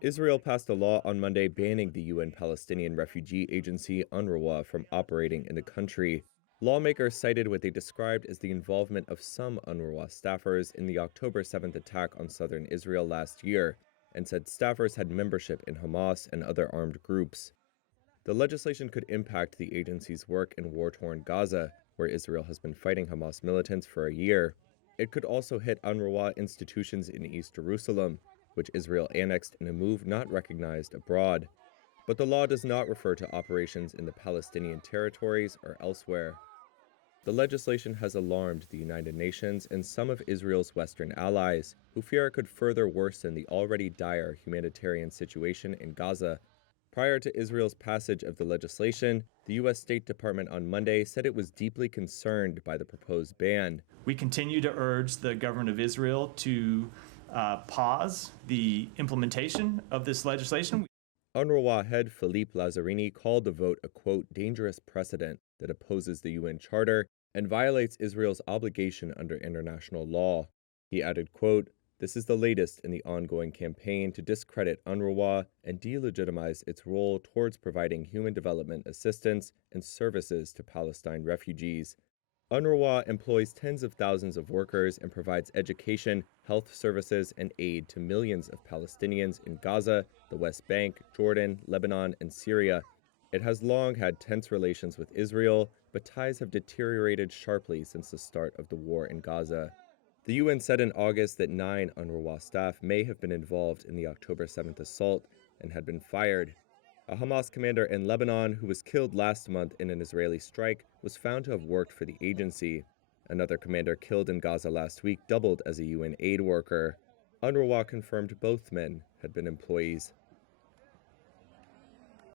Israel passed a law on Monday banning the UN Palestinian refugee agency, UNRWA, from operating in the country. Lawmakers cited what they described as the involvement of some UNRWA staffers in the October 7th attack on southern Israel last year, and said staffers had membership in Hamas and other armed groups. The legislation could impact the agency's work in war-torn Gaza, where Israel has been fighting Hamas militants for a year. It could also hit UNRWA institutions in East Jerusalem, which Israel annexed in a move not recognized abroad. But the law does not refer to operations in the Palestinian territories or elsewhere. The legislation has alarmed the United Nations and some of Israel's Western allies, who fear it could further worsen the already dire humanitarian situation in Gaza. Prior to Israel's passage of the legislation, the U.S. State Department on Monday said it was deeply concerned by the proposed ban. We continue to urge the government of Israel to pause the implementation of this legislation. UNRWA head Philippe Lazzarini called the vote a, quote, dangerous precedent that opposes the UN Charter and violates Israel's obligation under international law. He added, quote, this is the latest in the ongoing campaign to discredit UNRWA and delegitimize its role towards providing human development assistance and services to Palestine refugees. UNRWA employs tens of thousands of workers and provides education, health services, and aid to millions of Palestinians in Gaza, the West Bank, Jordan, Lebanon, and Syria. It has long had tense relations with Israel, but ties have deteriorated sharply since the start of the war in Gaza. The UN said in August that 9 UNRWA staff may have been involved in the October 7th assault and had been fired. A Hamas commander in Lebanon who was killed last month in an Israeli strike was found to have worked for the agency. Another commander killed in Gaza last week doubled as a UN aid worker. UNRWA confirmed both men had been employees.